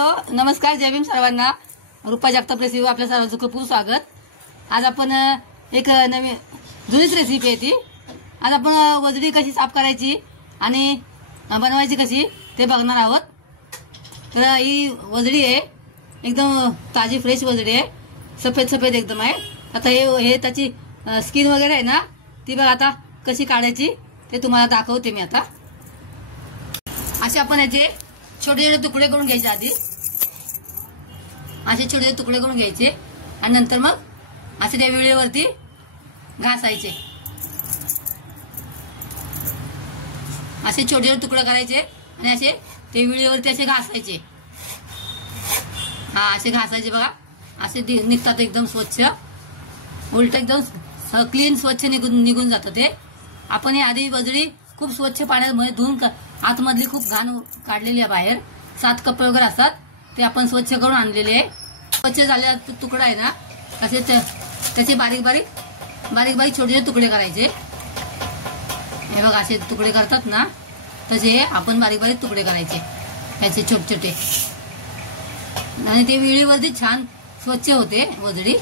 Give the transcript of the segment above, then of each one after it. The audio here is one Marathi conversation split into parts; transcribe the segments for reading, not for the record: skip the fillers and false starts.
नमस्कार, जय भीम सर्वांना. रुपा जगताप रेसिपी आपल्या सर्वांचं खूप स्वागत. आज आपण एक नवीन जुनीच रेसिपी आहे ती. आज आपण वजडी कशी साफ करायची आणि बनवायची कशी ते बघणार आहोत. तर ही वजडी आहे, एकदम ताजी फ्रेश वजडी आहे, सफेद सफेद एकदम आहे. आता हे त्याची स्किन वगैरे आहे ना, ती बघ आता कशी काढायची ते तुम्हाला दाखवते मी. आता असे आपण याचे छोटे छोटे तुकडे करून घ्यायचे. आधी असे छोटे छोटे तुकडे करून घ्यायचे आणि नंतर मग असे त्या विळेवरती घासायचे. असे छोटे छोटे तुकडे करायचे आणि असे ते विळेवरती असे घासायचे. हा, असे घासायचे बघा. असे निघतात एकदम स्वच्छ, उलट एकदम क्लीन स्वच्छ निघून जातं ते. आपण ही आधी वजडी खूप स्वच्छ पाण्यामध्ये धुवून आतमधली खूप घाण काढलेली आहे बाहेर. 7 कप्पे वगैरे असतात ते आपण स्वच्छ करून आणलेले आहे. स्वच्छ झालेला तुकडा आहे ना, तसे त्याचे बारीक बारीक छोटे छोटे तुकडे करायचे. हे बघा, असे तुकडे करतात ना, तसे आपण बारीक बारीक तुकडे करायचे याचे छोटे छोटे. आणि ते विळीवरती छान स्वच्छ होते वजडी,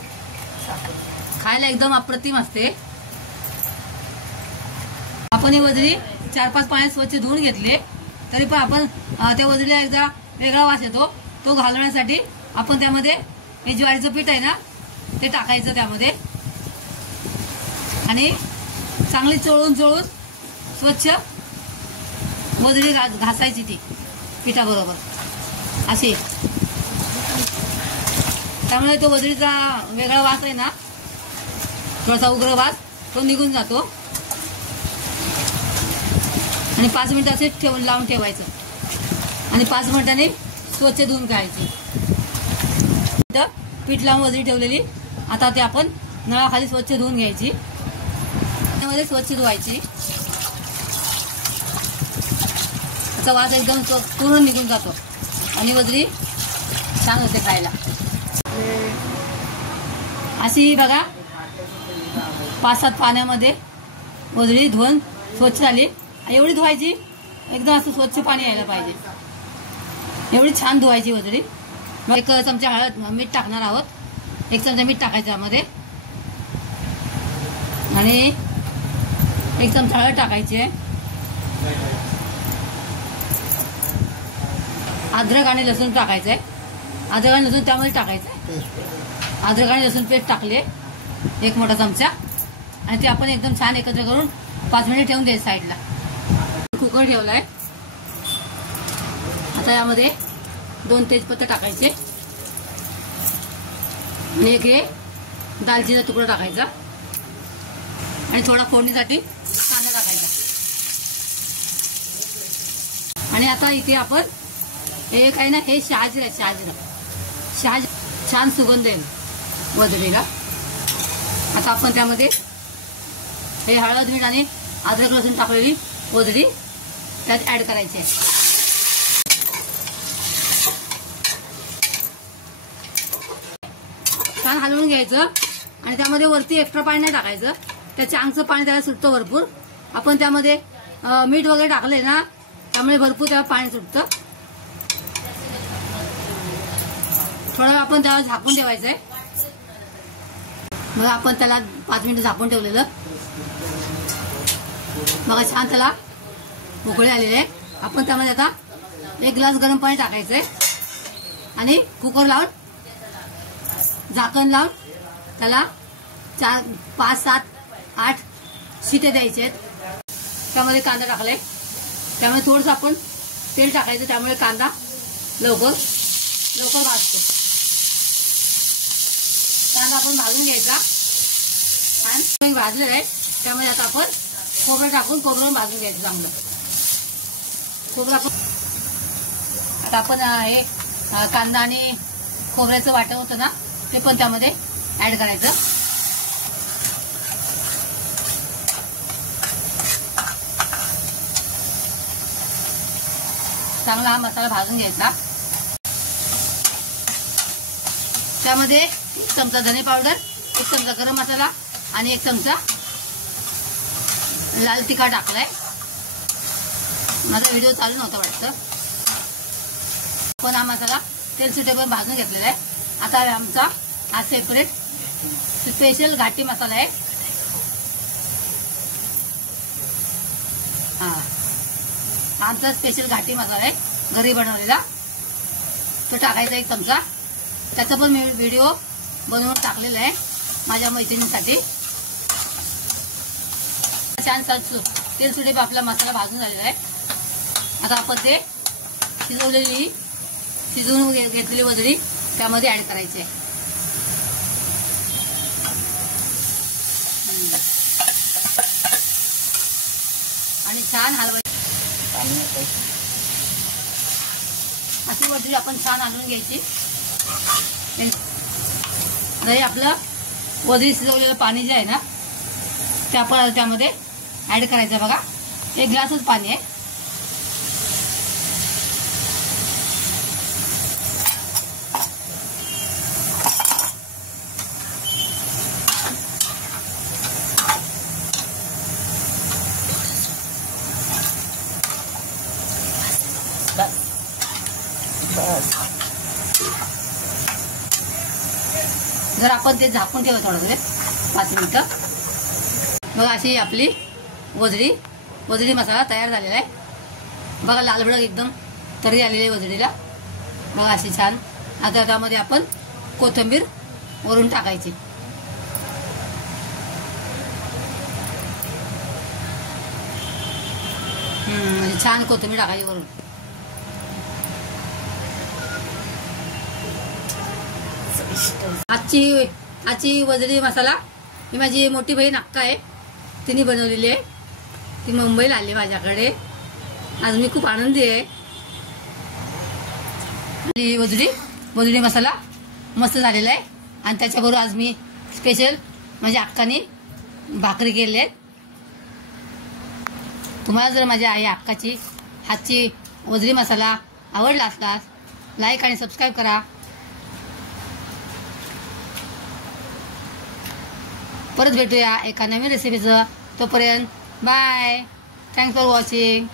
खायला एकदम अप्रतिम असते. आपण ही वजडी 4-5 पाण्यात स्वच्छ धुवून घेतले तरी पण आपण त्या वजडीला एकदा वेगळा वास येतो. तो घालवण्यासाठी आपण त्यामध्ये हे ज्वारीचं पीठ आहे ना, ते टाकायचं त्यामध्ये आणि चांगली चोळून स्वच्छ वजडी घासायची ती पिठाबरोबर अशी. त्यामुळे तो वजडीचा वेगळा वास आहे ना, थोडासा उग्र वास, तो निघून जातो. आणि 5 मिनिटं असे लावून ठेवायचं आणि 5 मिनिटांनी स्वच्छ धुवून घ्यायचं. पीठ लावून वजडी ठेवलेली आता ते आपण नळाखाली स्वच्छ धुवून घ्यायची, त्यामध्ये स्वच्छ धुवायची. त्याचा वास एकदम पूर्ण निघून जातो आणि वजडी छान होते खायला. अशी बघा 5-7 पाण्यामध्ये वजडी धुवून स्वच्छ झाली. एवढी धुवायची, एकदम असं स्वच्छ पाणी यायला पाहिजे, एवढी छान धुवायची वजडी. मग 1 चमचा हळद मीठ टाकणार आहोत. 1 चमचा मीठ टाकायचं त्यामध्ये आणि 1 चमचा हळद टाकायची आहे. अद्रक आणि लसूण टाकायचं आहे. अद्रक आणि लसूण त्यामध्ये टाकायचं आहे. अद्रक आणि लसूण पेस्ट टाकले 1 मोठा चमचा आणि ते आपण एकदम छान एकत्र करून 5 मिनिट ठेवून द्यायचं साईडला. कुकर ठेवलाय. आता यामध्ये 2 तेजपत्ते टाकायचे आणि 1 दालचिनीचा तुकडा टाकायचा आणि थोडा फोडणीसाठी कांदा टाकायचा. आणि आता इथे आपण हे काय ना, हे शहाजिरा छान सुगंध येईल वजडीला. आता आपण त्यामध्ये हे हळद मीठ आणि अद्रक लसूण टाकलेली वजडी त्यात ऍड करायची आहे. छान हलवून घ्यायचं आणि त्यामध्ये वरती एक्स्ट्रा पाणी नाही टाकायचं. त्याच्या अंगचं पाणी त्याला सुटतं भरपूर. आपण त्यामध्ये मीठ वगैरे टाकलंय ना, त्यामुळे भरपूर त्याला पाणी सुटतं. थोडा वेळ आपण त्याला झाकून ठेवायचंय. मग आपण त्याला 5 मिनिटं झाकून ठेवलेलं बघा, छान त्याला मोकळे आलेले आहे. आपण त्यामध्ये आता 1 ग्लास गरम पाणी टाकायचंय आणि कुकर लावून झाकण लावून त्याला 4, 5, 7, 8 शिट्या द्यायचे आहेत. त्यामध्ये कांदा टाकलाय, त्यामुळे थोडंसं आपण तेल टाकायचं, त्यामुळे कांदा लवकर भाजतो. कांदा आपण भाजून घ्यायचा आणि भाजलेला आहे, त्यामुळे आता आपण खोबरं टाकून खोबरं भाजून घ्यायचं चांगलं. खोबरं आता आपण हे कांदा आणि खोबऱ्याचं वाटण होतं ना, ते पण त्यामध्ये ऍड करायचं. चांगला हा मसाला भाजून घ्यायचा. त्यामध्ये 1 चमचा धने पावडर, 1 चमचा गरम मसाला आणि 1 चमचा लाल तिखट टाकलाय. माझा व्हिडिओ चालू नव्हता वाटतं. आपण हा मसाला तेल सुटेपर्यंत भाजून घेतलेला आहे. आता आमचा हा सेपरेट स्पेशल घाटी मसाला आहे. हा आमचा स्पेशल घाटी मसाला आहे घरी बनवलेला. तो टाकायचा 1 चमचा. त्याचा पण मी व्हिडिओ बनवून टाकलेला आहे माझ्या मैत्रिणीसाठी. छान तेल सुटे आपला मसाला भाजून झालेला आहे. आता आपण ते शिजवून घेतलेली वजडी त्यामध्ये ऍड करायची आहे. आणि छान हलवायची. अशी वजडी आपण छान हलवून घ्यायची. हे आपलं वजडी शिजवलेलं पाणी जे आहे ना ते आपण त्यामध्ये ऍड करायचं. बघा 1 ग्लासच पाणी आहे. जर आपण ते झाकून ठेवू थोडं वेळ 5 मिनिटं. बघा अशी आपली वजडी मसाला तयार झालेला आहे. बघा लालभडक एकदम तरी आलेली आहे वजडीला. बघा अशी छान. आता त्यामध्ये आपण कोथिंबीर वरून टाकायची. छान कोथिंबीर टाकायची वरून. आजची वजडी मसाला ही माझी मोठी बहीण अक्का आहे तिने बनवलेली आहे. ती मुंबईला आली माझ्याकडे. आज मी खूप आनंदी आहे. वजडी मसाला मस्त झालेला आहे. आणि त्याच्याबरोबर आज मी स्पेशल माझ्या अक्काने भाकरी केली आहे. तुम्हाला जर माझ्या आई अक्काची हातची वजडी मसाला आवडला असल्यास लाईक आणि सबस्क्राईब करा. परत भेटूया एका नवीन रेसिपीचं. तोपर्यंत बाय. Thanks for watching.